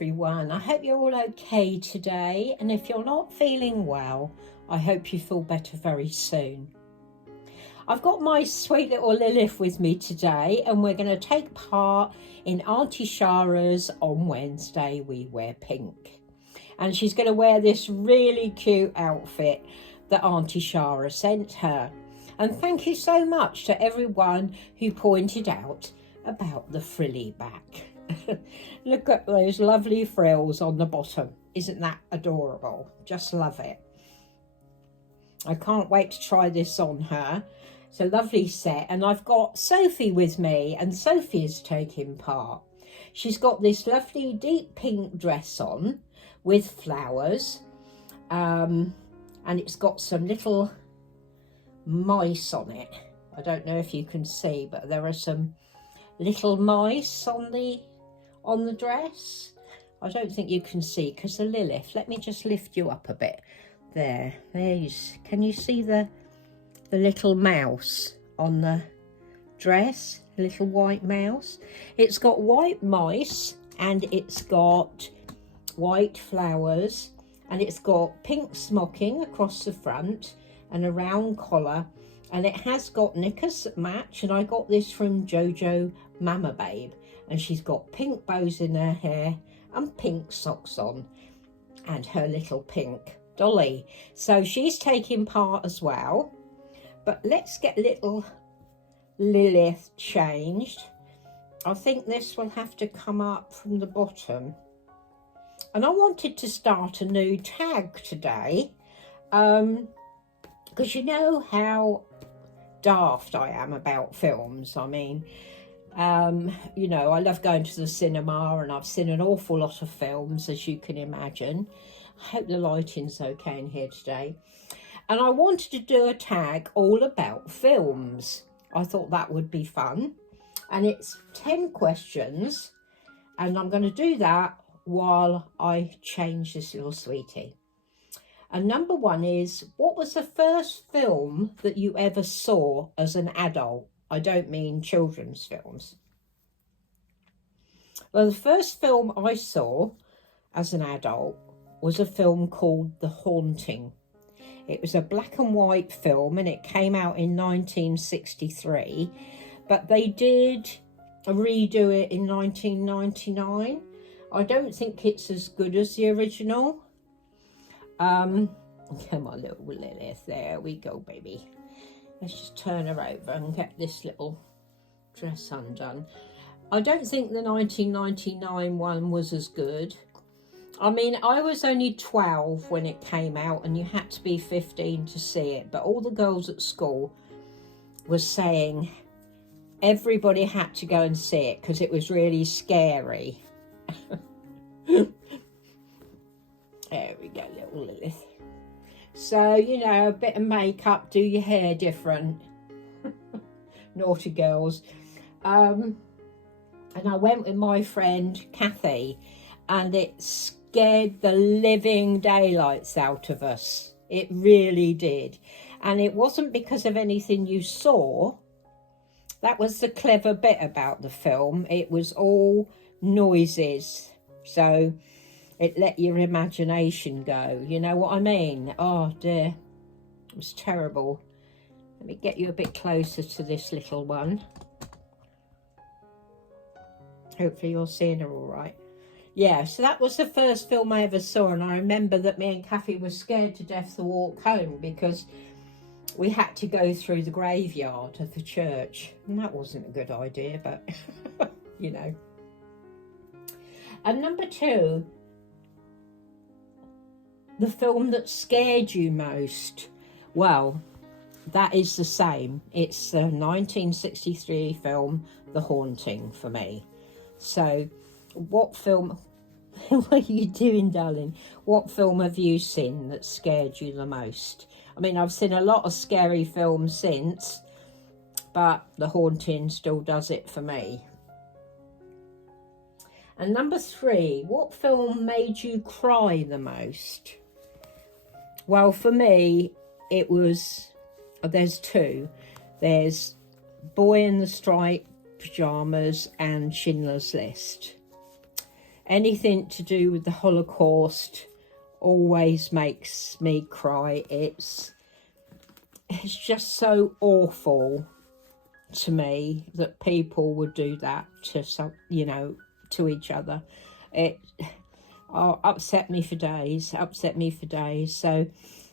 everyone. I hope you're all okay today, and if you're not feeling well, I hope you feel better very soon. I've got my sweet little Lilith with me today, and we're going to take part in Auntie Shara's On Wednesday We Wear Pink. And she's going to wear this really cute outfit that Auntie Shara sent her. And thank you so much to everyone who pointed out about the frilly back. Look at those lovely frills on the bottom. Isn't that adorable? Just love it. I can't wait to try this on her. It's a lovely set, and I've got Sophie with me, and Sophie is taking part. She's got this lovely deep pink dress on with flowers, and it's got some little mice on it. I don't know if you can see, but there are some little mice on the dress. I don't think you can see because the Lilith. Let me just lift you up a bit. Can you see the little mouse on the dress? A little white mouse. It's got white mice, and it's got white flowers, and it's got pink smocking across the front and a round collar, and it has got knickers that match, and I got this from Jojo Mama Babe, and she's got pink bows in her hair and pink socks on, and her little pink dolly. So she's taking part as well. But let's get little Lilith changed. I think this will have to come up from the bottom. And I wanted to start a new tag today, because you know how daft I am about films. I mean, you know, I love going to the cinema, and I've seen an awful lot of films, as you can imagine. I hope the lighting's okay in here today. And I wanted to do a tag all about films. I thought that would be fun. And it's 10 questions, and I'm going to do that while I change this little sweetie. And number one is, what was the first film that you ever saw as an adult? I don't mean children's films. Well, the first film I saw as an adult was a film called The Haunting. It was a black and white film, and it came out in 1963, but they did redo it in 1999. I don't think it's as good as the original. Come on, little Lilith. There we go, baby. Let's just turn her over and get this little dress undone. I don't think the 1999 one was as good. I mean, I was only 12 when it came out, and you had to be 15 to see it. But all the girls at school were saying everybody had to go and see it because it was really scary. There we go, little Lilith. So, you know, a bit of makeup, do your hair different. Naughty girls. And I went with my friend Kathy, and it scared the living daylights out of us. It really did. And it wasn't because of anything you saw. That was the clever bit about the film. It was all noises. So it let your imagination go. You know what I mean? Oh dear. It was terrible. Let me get you a bit closer to this little one. Hopefully you're seeing her all right. Yeah, so that was the first film I ever saw, and I remember that me and Kathy were scared to death to walk home because we had to go through the graveyard of the church, and that wasn't a good idea, but you know. And number two, the film that scared you most. Well, that is the same. It's the 1963 film The Haunting for me. So what film, what are you doing, darling? What film have you seen that scared you the most? I mean, I've seen a lot of scary films since, but The Haunting still does it for me. And number three, what film made you cry the most? Well, for me, it was, there's two. There's Boy in the Striped Pyjamas and Schindler's List. anything to do with the Holocaust always makes me cry. It's just so awful to me that people would do that to some, you know, to each other. It upset me for days, So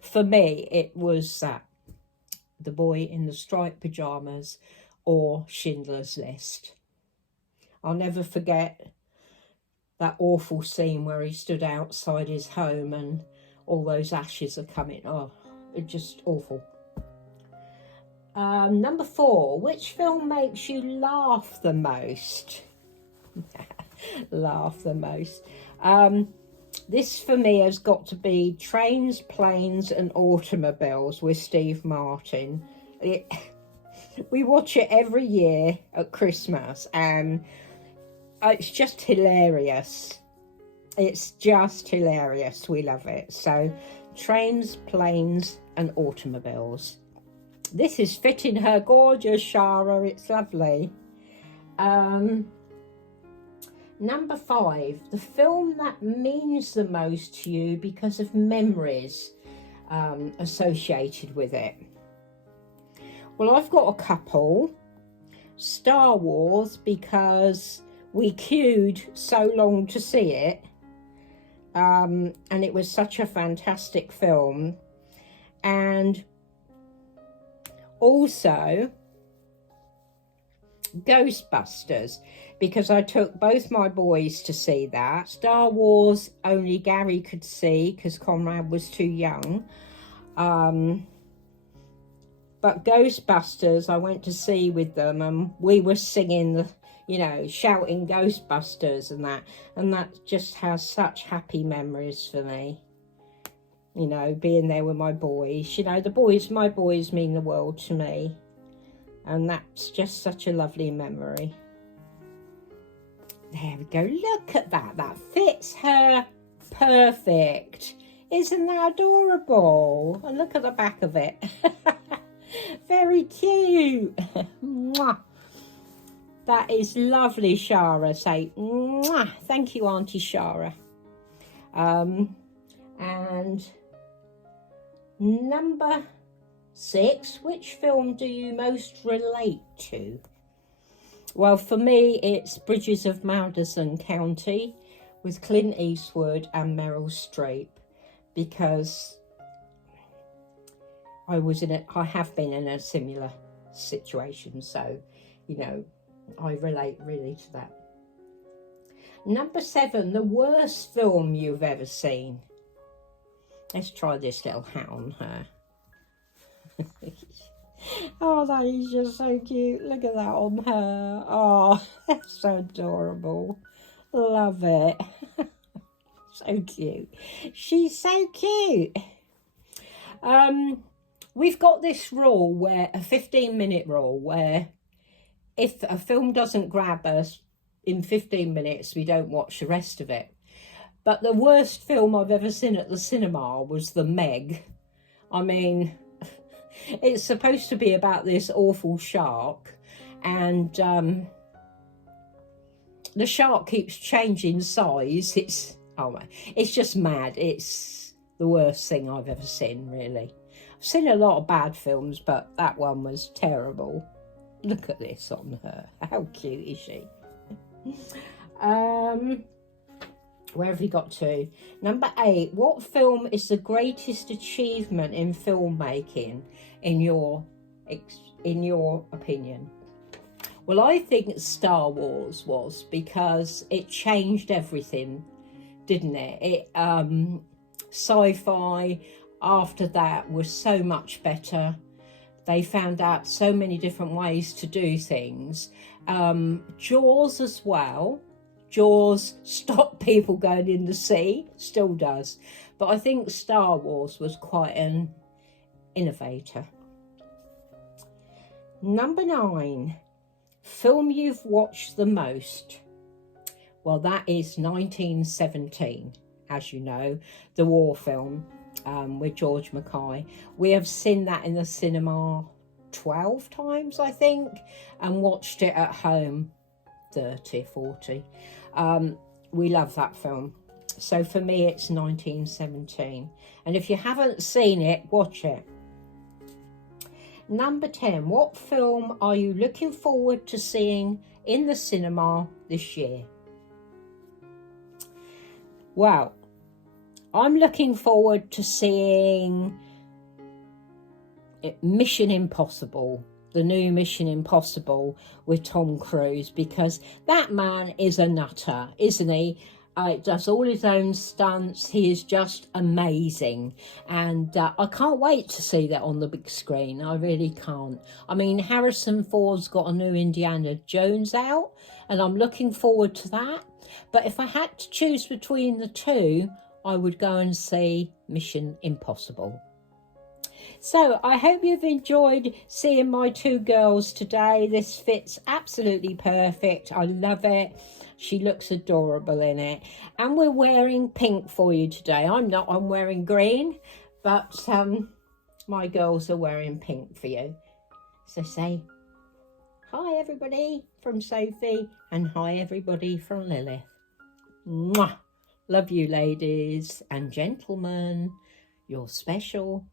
for me, it was that, the boy in the striped pyjamas or Schindler's List. I'll never forget that awful scene where he stood outside his home and all those ashes are coming. Oh, it's just awful. Number 4, which film makes you laugh the most? Laugh the most. This for me has got to be Trains, Planes and Automobiles with Steve Martin. We watch it every year at Christmas and it's just hilarious. It's just hilarious. We love it. So Trains, Planes and Automobiles. This is fitting her gorgeous, Shara. It's lovely. Number 5, the film that means the most to you because of memories associated with it. Well, I've got a couple. Star Wars, because we queued so long to see it. And it was such a fantastic film. And also Ghostbusters, because I took both my boys to see that. Star Wars only Gary could see because Conrad was too young. But Ghostbusters I went to see with them, and we were singing the, you know, shouting Ghostbusters and that just has such happy memories for me. You know, being there with my boys. You know, my boys mean the world to me. And that's just such a lovely memory. There we go. Look at that. That fits her perfect. Isn't that adorable? And look at the back of it. Very cute. Mwah. That is lovely, Shara. Say, mwah. Thank you, Auntie Shara. And number 6, which film do you most relate to? Well, for me, it's Bridges of Madison County with Clint Eastwood and Meryl Streep, because I have been in a similar situation, so, you know, I relate really to that. Number 7, the worst film you've ever seen. Let's try this little hat on her. Oh, that is just so cute. Look at that on her. Oh, that's so adorable. Love it. So cute. She's so cute. We've got this rule, where a 15-minute rule, where if a film doesn't grab us in 15 minutes, we don't watch the rest of it. But the worst film I've ever seen at the cinema was The Meg. I mean, it's supposed to be about this awful shark, and the shark keeps changing size. It's just mad. It's the worst thing I've ever seen, really. I've seen a lot of bad films, but that one was terrible. Look at this on her. How cute is she? Where have we got to? Number 8. What film is the greatest achievement in filmmaking, in your opinion? Well, I think Star Wars was, because it changed everything, didn't it? Sci-fi after that was so much better. They found out so many different ways to do things. Jaws as well. Jaws stopped people going in the sea, still does. But I think Star Wars was quite an innovator. Number 9, film you've watched the most. Well, that is 1917, as you know, the war film with George Mackay. We have seen that in the cinema 12 times, I think, and watched it at home 30, 40. we love that film. So for me, it's 1917. And if you haven't seen it, watch it. Number 10, what film are you looking forward to seeing in the cinema this year? Well, I'm looking forward to seeing Mission Impossible, the new Mission Impossible with Tom Cruise, because that man is a nutter, isn't he? Does all his own stunts. He is just amazing, and I can't wait to see that on the big screen. I really can't. I mean, Harrison Ford's got a new Indiana Jones out, and I'm looking forward to that. But if I had to choose between the two, I would go and see Mission Impossible. So I hope you've enjoyed seeing my two girls today. This fits absolutely perfect. I love it. She looks adorable in it. And we're wearing pink for you today. I'm not, I'm wearing green, but my girls are wearing pink for you. So say hi everybody from Sophie, and hi everybody from Lilith. Mwah! Love you ladies and gentlemen. You're special.